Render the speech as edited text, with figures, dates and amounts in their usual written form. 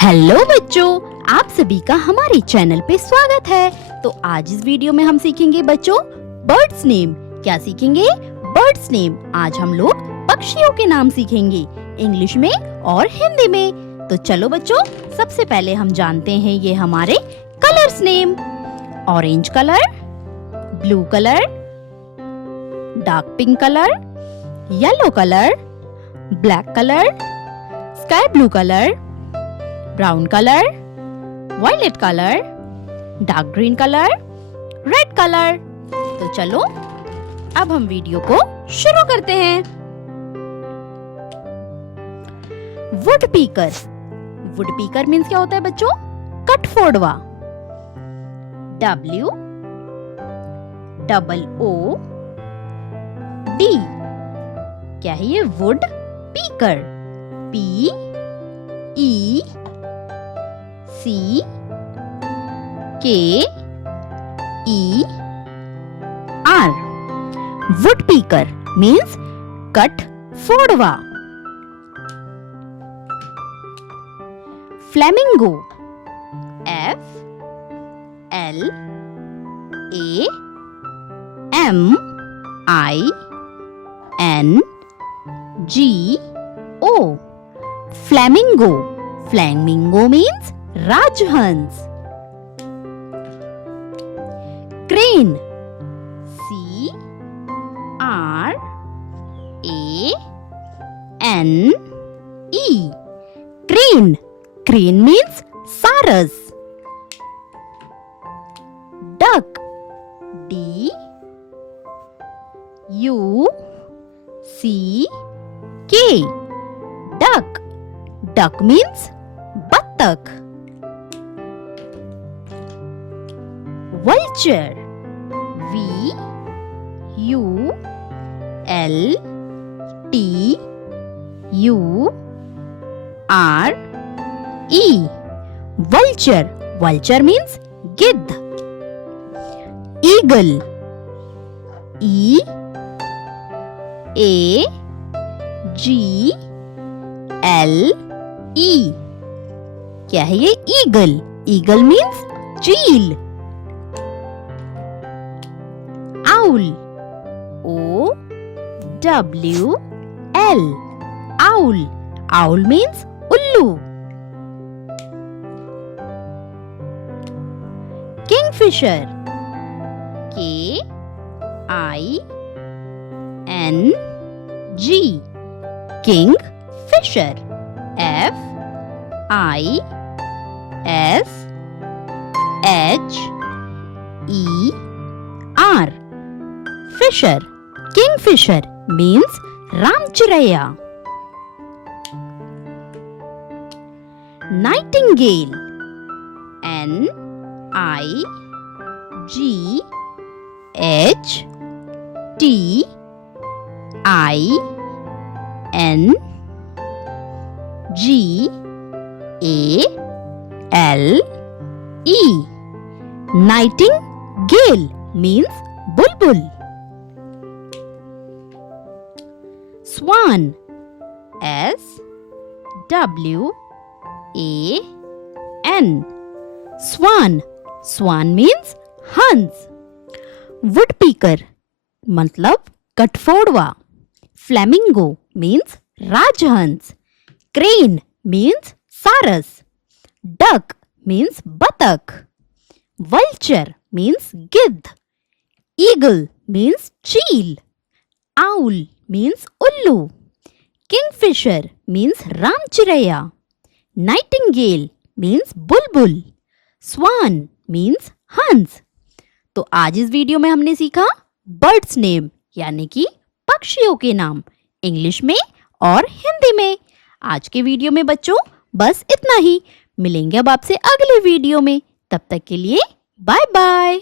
Hello बच्चों, आप सभी का हमारे चैनल पे स्वागत है। तो आज इस वीडियो में हम सीखेंगे बच्चों बर्ड्स नेम। क्या सीखेंगे? Birds name. आज हम लोग पक्षियों के नाम सीखेंगे, इंग्लिश में और हिंदी में। तो चलो बच्चों, सबसे पहले हम जानते हैं ये हमारे colours name. Orange colour, blue colour, dark pink colour, yellow colour, black colour, sky blue colour, brown colour, violet colour, dark green colour, red colour. तो चलो अब हम वीडियो को शुरू करते हैं। वुड पीकर। वुड पीकर मीन्स क्या होता है बच्चों? कटफोड़वा। W O D। क्या है ये? वुड पीकर। P E C K E R। woodpecker means कटफोड़वा। flamingo। F L A M I N G O। flamingo। flamingo means Rajhans. crane। C R A N E। crane। crane means सारस। duck। D U C K। duck। duck means बत्तख। vulture। V U L T U R E। vulture। vulture means गिद्ध। eagle। E A G L E। क्या है ये? Eagle. Eagle means चील। Owl. O W L। Owl. Owl means उल्लू। Kingfisher. K I N G। King fisher. F I S H E R। Fisher. Kingfisher means रामचिरैया। Nightingale. N I G H T I N G A L E। Nightingale means Bulbul. Swan। S W A N। Swan। Swan means हंस। woodpecker मतलब कटफोड़वा। flamingo means राजहंस। crane means सारस। duck means बतख। vulture means गिद्ध। eagle means चील। owl means उल्लू। kingfisher means रामचिरैया। nightingale means बुलबुल। swan means हंस। तो आज इस वीडियो में हमने सीखा बर्ड्स नेम यानी कि पक्षियों के नाम, इंग्लिश में और हिंदी में। आज के वीडियो में बच्चों बस इतना ही। मिलेंगे अब आपसे अगले वीडियो में। तब तक के लिए बाय बाय।